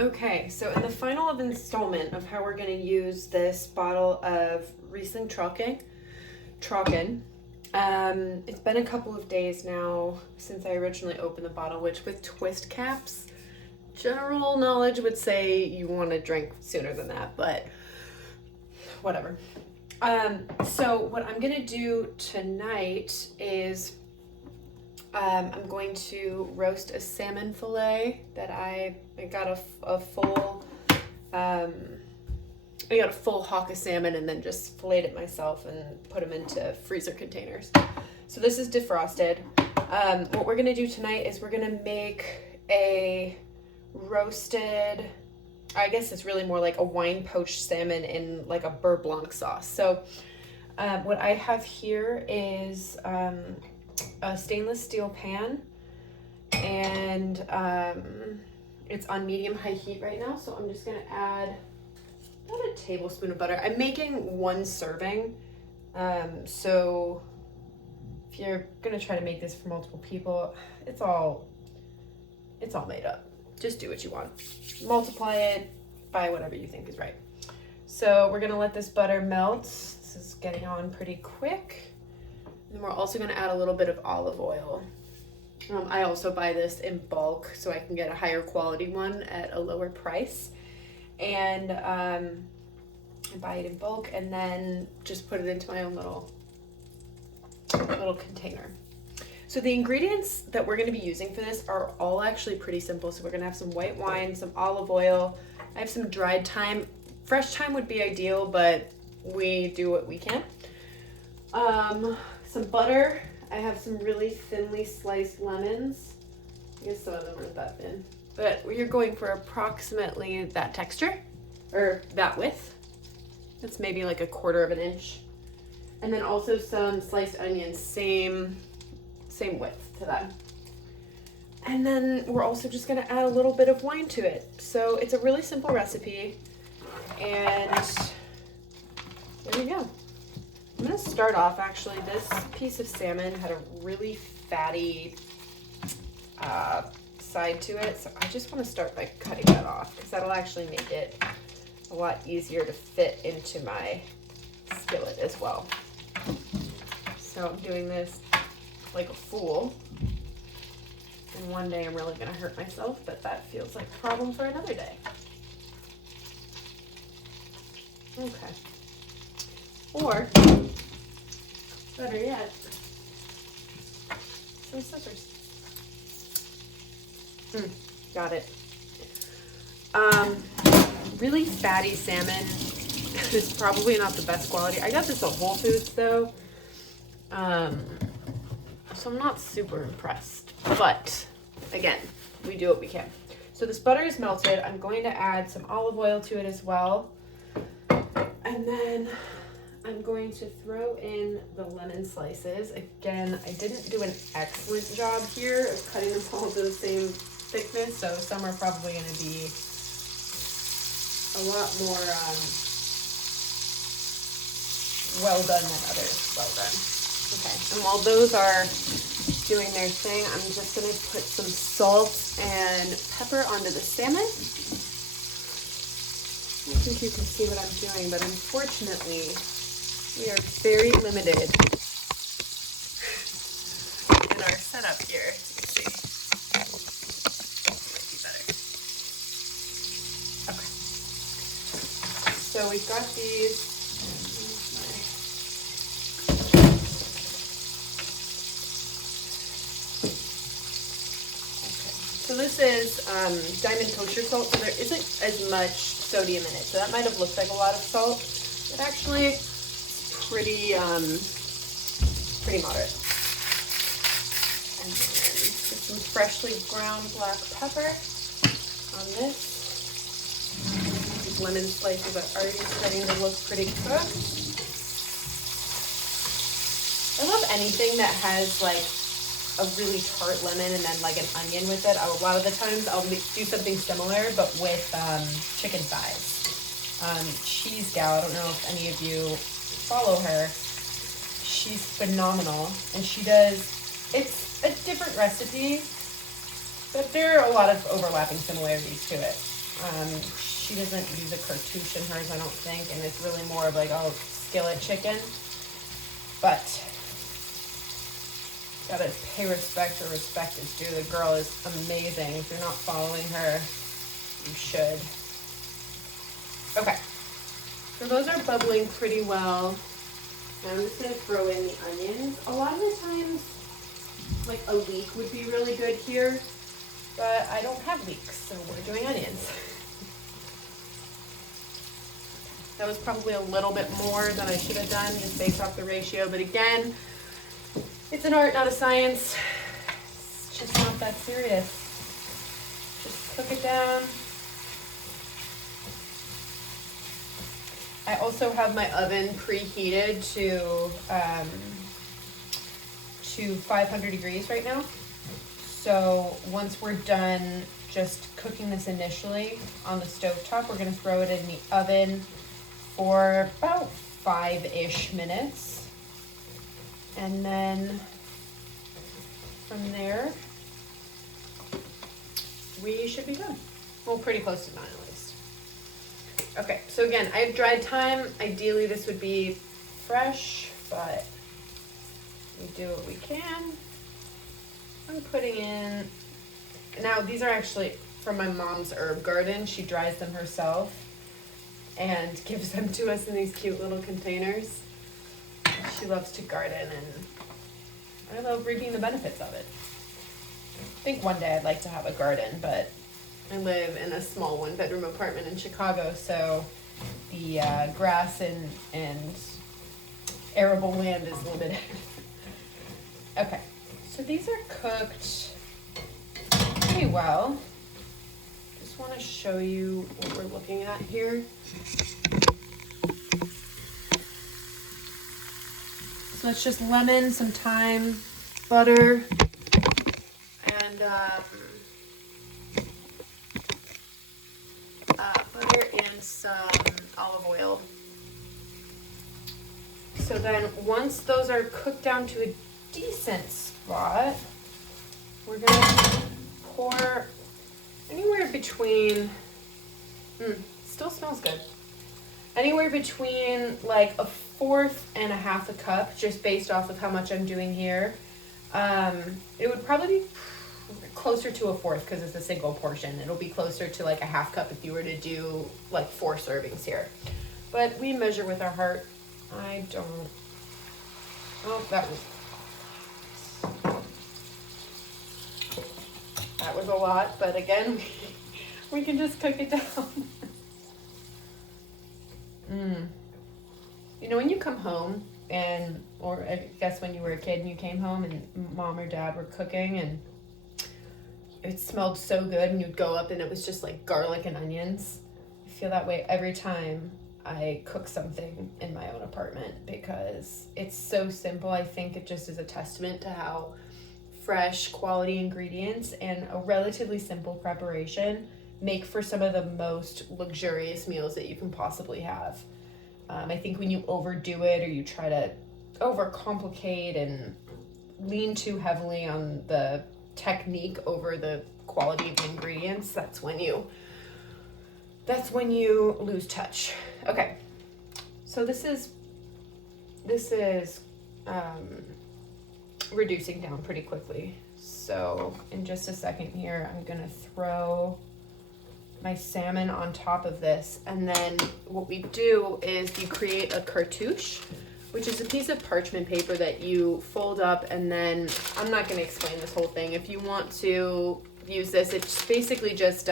Okay, so in the final of installment of how we're going to use this bottle of Riesling Trocken, it's been a couple of days now since I originally opened the bottle, which with twist caps, general knowledge would say you want to drink sooner than that, but whatever. So what I'm going to do tonight is I'm going to roast a salmon fillet that I got a full hock of salmon and then just filleted it myself and put them into freezer containers. So this is defrosted. What we're gonna do tonight is we're gonna make a roasted, I guess it's really more like a wine poached salmon in like a beurre blanc sauce. So what I have here is a stainless steel pan, and it's on medium-high heat right now, so I'm just gonna add about a tablespoon of butter. I'm making one serving, so if you're gonna try to make this for multiple people, it's all made up. Just do what you want. Multiply it by whatever you think is right. So we're gonna let this butter melt. This is getting on pretty quick. And we're also going to add a little bit of olive oil. I also buy this in bulk so I can get a higher quality one at a lower price. And I buy it in bulk and then just put it into my own little container. So the ingredients that we're going to be using for this are all actually pretty simple. So we're going to have some white wine, some olive oil. I have some dried thyme. Fresh thyme would be ideal, but we do what we can. Some butter. I have some really thinly sliced lemons. I guess some of them aren't that thin, but you're going for approximately that texture or that width. That's maybe like 1/4 of an inch. And then also some sliced onions, same width to that. And then we're also just gonna add a little bit of wine to it. So it's a really simple recipe, and there you go. I'm gonna start off, actually, this piece of salmon had a really fatty side to it, so I just wanna start by cutting that off because that'll actually make it a lot easier to fit into my skillet as well. So I'm doing this like a fool, and one day I'm really gonna hurt myself, but that feels like a problem for another day. Okay. Or, better yet, some scissors. Got it. Really fatty salmon is probably not the best quality. I got this at Whole Foods though, so I'm not super impressed. But again, we do what we can. So this butter is melted. I'm going to add some olive oil to it as well. And then I'm going to throw in the lemon slices. Again, I didn't do an excellent job here of cutting them all to the same thickness, so some are probably going to be a lot more well done than others. Well done. Okay, and while those are doing their thing, I'm just going to put some salt and pepper onto the salmon. I don't think you can see what I'm doing, but unfortunately, we are very limited in our setup here. Let's see. This might be better. Okay. So we've got these. So this is diamond kosher salt, so there isn't as much sodium in it. So that might have looked like a lot of salt, but actually it's pretty moderate. And then just some freshly ground black pepper on this. These lemon slices are already starting to look pretty cooked. I love anything that has like a really tart lemon and then like an onion with it. A lot of the times I'll do something similar, but with chicken thighs. Cheese Gal, I don't know if any of you follow her. She's phenomenal, and she does, it's a different recipe, but there are a lot of overlapping similarities to it. She doesn't use a cartouche in hers, I don't think, and it's really more of like a skillet chicken. But gotta pay respect where respect is due. The girl is amazing. If you're not following her, you should. Okay, so those are bubbling pretty well. Now I'm just gonna throw in the onions. A lot of the times, like a leek would be really good here, but I don't have leeks, so we're doing onions. That was probably a little bit more than I should have done just based off the ratio, but again, it's an art, not a science. It's just not that serious. Just cook it down. I also have my oven preheated to 500 degrees right now. So once we're done just cooking this initially on the stovetop, we're gonna throw it in the oven for about 5-ish minutes. And then from there, we should be done. Well, pretty close to done at least. Okay, so again, I have dried thyme. Ideally, this would be fresh, but we do what we can. I'm putting in, now these are actually from my mom's herb garden. She dries them herself and gives them to us in these cute little containers. She loves to garden, and I love reaping the benefits of it. I think one day I'd like to have a garden, but I live in a small 1-bedroom apartment in Chicago, so the grass and arable land is limited. Okay, so these are cooked pretty well. Just want to show you what we're looking at here. So it's just lemon, some thyme, butter, and some olive oil. So then once those are cooked down to a decent spot, we're gonna pour anywhere between, still smells good, anywhere between like 1/4 and 1/2 cup, just based off of how much I'm doing here. It would probably be closer to 1/4 because it's a single portion. It'll be closer to like 1/2 cup if you were to do like 4 servings here. But we measure with our heart. I don't, oh, that was a lot, but again, we can just cook it down. You know, when you come home and, or I guess when you were a kid and you came home and mom or dad were cooking and it smelled so good and you'd go up and it was just like garlic and onions. I feel that way every time I cook something in my own apartment because it's so simple. I think it just is a testament to how fresh, quality ingredients and a relatively simple preparation make for some of the most luxurious meals that you can possibly have. I think when you overdo it or you try to overcomplicate and lean too heavily on the technique over the quality of the ingredients, that's when you lose touch. Okay, so this is reducing down pretty quickly. So in just a second here, I'm gonna throw my salmon on top of this, and then what we do is you create a cartouche, which is a piece of parchment paper that you fold up, and then I'm not going to explain this whole thing. If you want to use this, it's basically just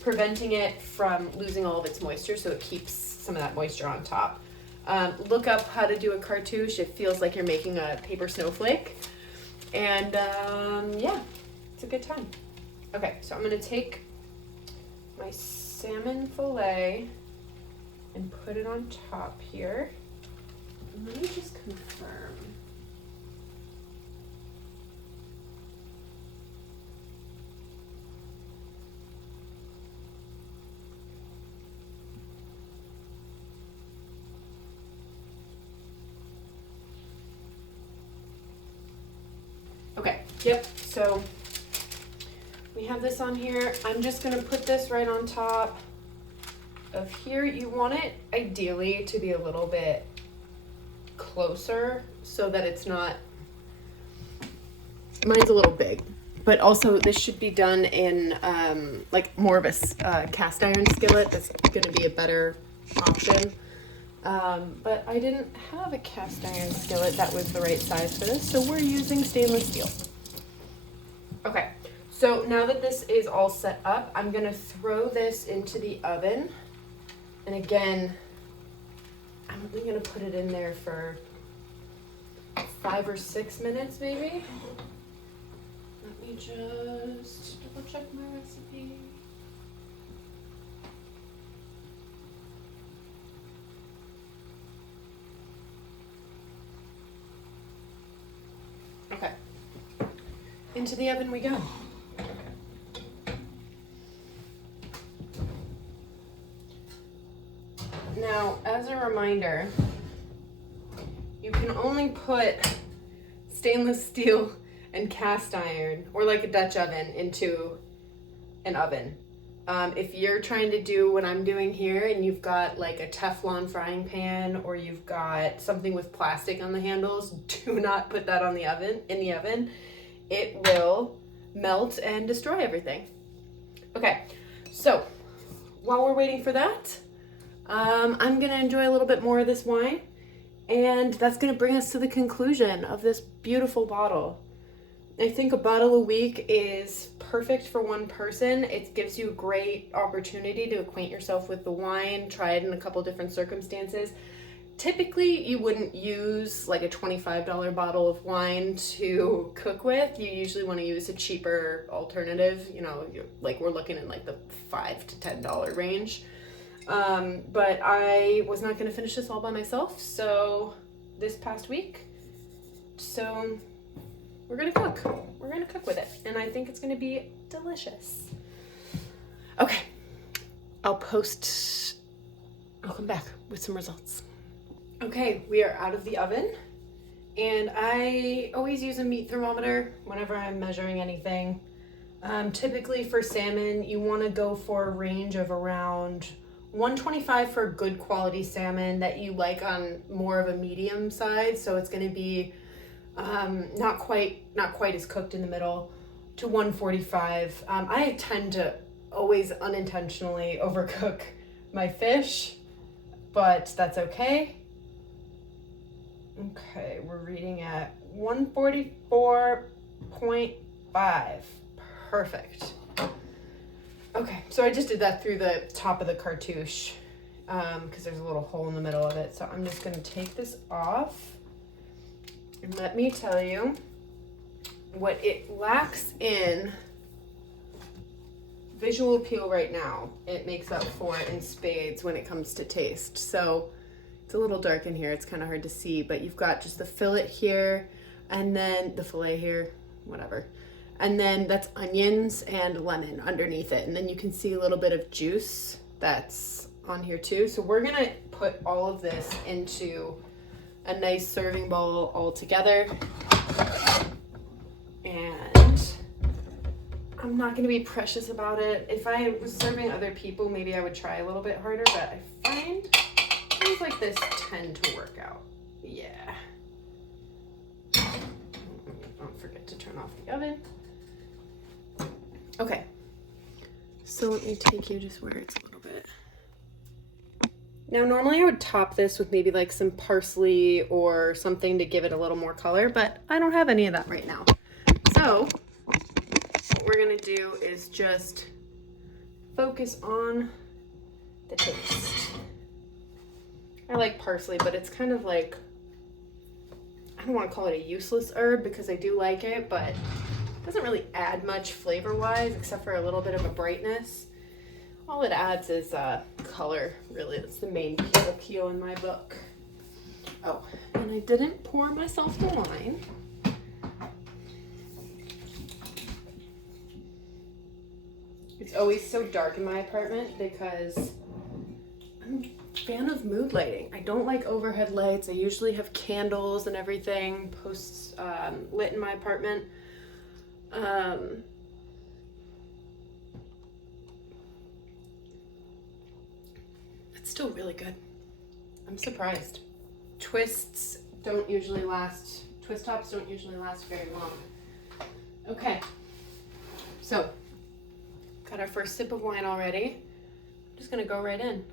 preventing it from losing all of its moisture, so it keeps some of that moisture on top. Look up how to do a cartouche. It feels like you're making a paper snowflake, and yeah, it's a good time. Okay, so I'm going to take my salmon fillet and put it on top here. And let me just confirm. Okay, yep, so we We have this on here. I'm just gonna put this right on top of here. You want it ideally to be a little bit closer so that it's not, mine's a little big, but also this should be done in like more of a cast iron skillet. That's gonna be a better option. But I didn't have a cast iron skillet that was the right size for this, so we're using stainless steel. Okay, so now that this is all set up, I'm gonna throw this into the oven. And again, I'm only gonna put it in there for 5 or 6 minutes maybe. Let me just double check my recipe. Okay, into the oven we go. Now, as a reminder, you can only put stainless steel and cast iron, or like a Dutch oven, into an oven. If you're trying to do what I'm doing here and you've got like a Teflon frying pan or you've got something with plastic on the handles, do not put that on the oven, in the oven. It will melt and destroy everything. Okay, so while we're waiting for that, I'm gonna enjoy a little bit more of this wine, and that's gonna bring us to the conclusion of this beautiful bottle. I think a bottle a week is perfect for one person. It gives you a great opportunity to acquaint yourself with the wine, try it in a couple different circumstances. Typically, you wouldn't use like a $25 bottle of wine to cook with. You usually want to use a cheaper alternative. You know, like we're looking in like the $5 to $10 range. But I was not going to finish this all by myself, so this past week, so we're going to cook. We're going to cook with it, and I think it's going to be delicious. Okay, I'll come back with some results. Okay, we are out of the oven, and I always use a meat thermometer whenever I'm measuring anything. Typically for salmon, you want to go for a range of around 125 for good quality salmon that you like on more of a medium size, so it's going to be not quite as cooked in the middle, to 145. I tend to always unintentionally overcook my fish, but that's okay. Okay, we're reading at 144.5. Perfect. Okay, so I just did that through the top of the cartouche because there's a little hole in the middle of it. So I'm just going to take this off. And let me tell you what it lacks in visual appeal right now, it makes up for in spades when it comes to taste. So it's a little dark in here. It's kind of hard to see, but you've got just the fillet here and then the fillet here, whatever. And then that's onions and lemon underneath it. And then you can see a little bit of juice that's on here too. So we're gonna put all of this into a nice serving bowl all together. And I'm not gonna be precious about it. If I was serving other people, maybe I would try a little bit harder, but I find things like this tend to work out. Yeah. Don't forget to turn off the oven. Okay, so let me take you just where it's a little bit. Now, normally I would top this with maybe like some parsley or something to give it a little more color, but I don't have any of that right now. So what we're gonna do is just focus on the taste. I like parsley, but it's kind of like, I don't want to call it a useless herb because I do like it, but it doesn't really add much flavor-wise except for a little bit of a brightness. All it adds is color, really. That's the main appeal in my book. Oh, and I didn't pour myself the wine. It's always so dark in my apartment because I'm a fan of mood lighting. I don't like overhead lights. I usually have candles and everything lit in my apartment. It's still really good. I'm surprised. Twist tops don't usually last very long. Okay, so got our first sip of wine already. I'm just gonna go right in.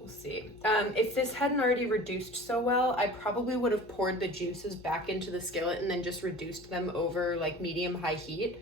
We'll see. If this hadn't already reduced so well, I probably would have poured the juices back into the skillet and then just reduced them over like medium-high heat.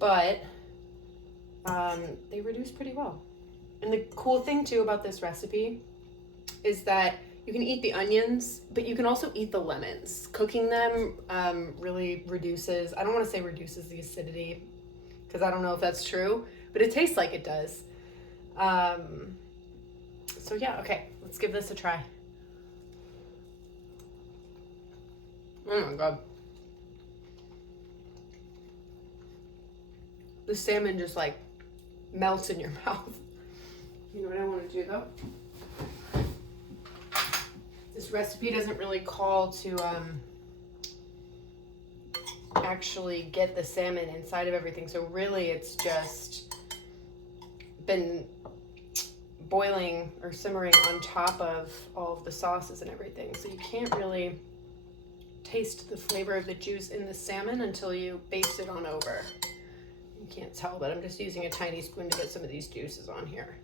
But they reduce pretty well. And the cool thing too about this recipe is that you can eat the onions, but you can also eat the lemons. Cooking them really reduces, I don't want to say reduces the acidity, because I don't know if that's true, but it tastes like it does. So yeah, okay, let's give this a try. Oh my God. The salmon just like melts in your mouth. You know what I want to do though? This recipe doesn't really call to actually get the salmon inside of everything. So really it's just been boiling or simmering on top of all of the sauces and everything. So you can't really taste the flavor of the juice in the salmon until you baste it on over. You can't tell, but I'm just using a tiny spoon to get some of these juices on here.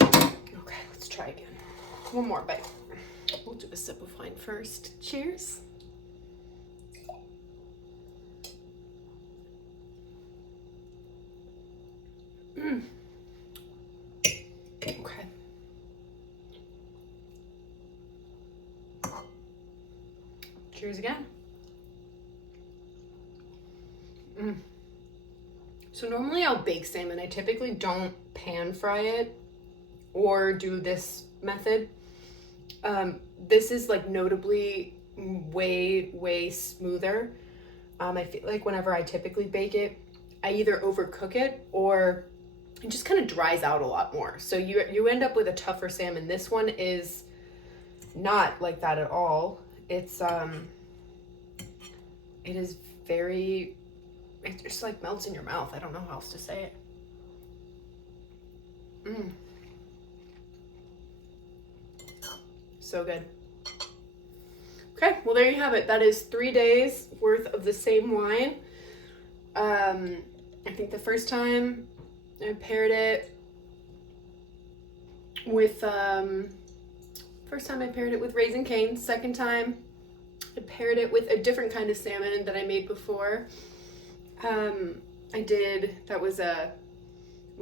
Okay, let's try again. One more bite. We'll do a sip of wine first. Cheers. Okay. Cheers again. So normally I'll bake salmon. I typically don't pan fry it or do this method. This is like notably way smoother. I feel like whenever I typically bake it, I either overcook it or it just kind of dries out a lot more. So you end up with a tougher salmon. This one is not like that at all. It's it is very, it just like melts in your mouth. I don't know how else to say it. So good. Okay, well there you have it. That is 3 days worth of the same wine. I think the first time I paired it with Raising Cane's. Second time I paired it with a different kind of salmon that I made before. I'm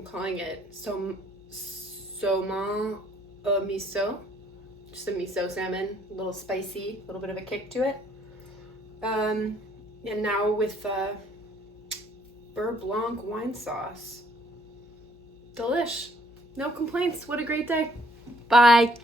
calling it saumon au miso. Just a miso salmon, a little spicy, a little bit of a kick to it. And now with beurre blanc wine sauce. Delish. No complaints. What a great day. Bye.